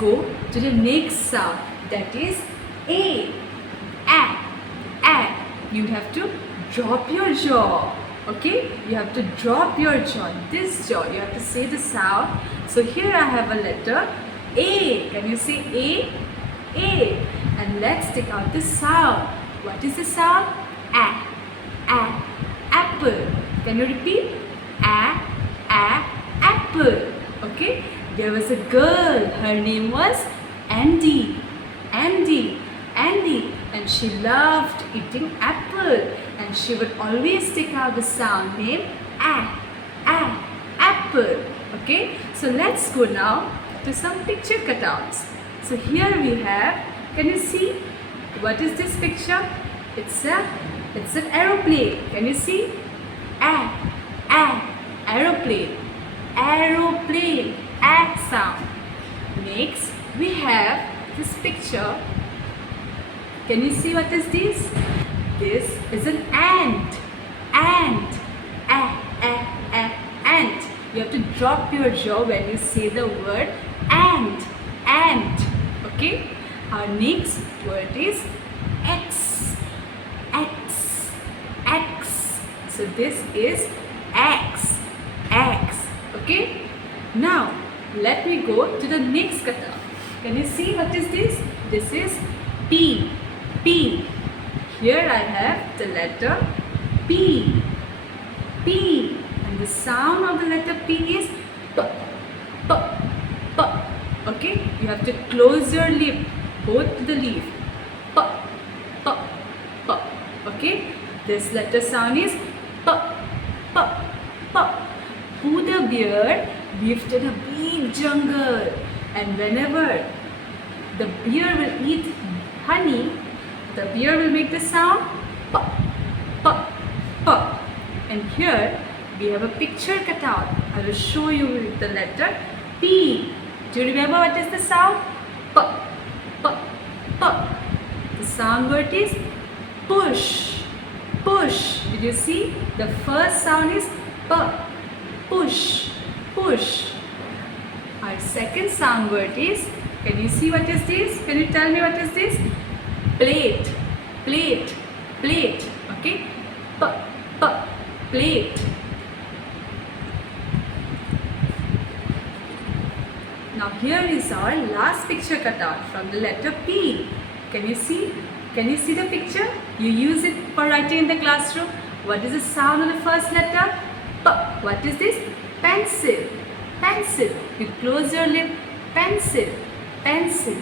go to the next sound, that is A. A. A. You have to drop your jaw. Okay, you have to drop your jaw, this jaw. You have to say the sound. So here I have a letter A. Can you say A? A. And let's take out the sound. What is the sound? A. A. Apple. Can you repeat? A. A. Apple. Okay. There was a girl. Her name was Andy. Andy. Andy. And she loved eating apple. And she would always take out the sound name A. A. Apple. Okay. So let's go now to some picture cutouts. So here we have, can you see what is this picture? It's an aeroplane. Can you see? A. Aeroplane. Aeroplane. A sound. Next we have this picture. Can you see what is this? This is an ant. Ant. Ant. You have to drop your jaw when you say the word ant. Ant. Okay. Our next word is X. X. X. So this is X. X. Okay. Now let me go to the next cutout. Can you see what is this? This is P. P. Here I have the letter P. P. And the sound of the letter P is P. P. P. Okay? You have to close your lip, both to the leaf. P. P. P. Okay? This letter sound is P. P. P. Buddha bear lived in a big jungle, and whenever the bear will eat honey, the bear will make the sound P. P. P. And here we have a picture cutout. I will show you with the letter P. Do you remember what is the sound? P. P. P. The sound word is push. Push. Did you see? The first sound is P. Push. Push. Our second sound word is, can you see what is this? Can you tell me what is this? Plate. Plate. Plate. Okay? P. P. Plate. Now here is our last picture cutout from the letter P. Can you see? Can you see the picture? You use it for writing in the classroom. What is the sound of the first letter? P. What is this? Pencil. Pencil. You close your lip. Pencil. Pencil.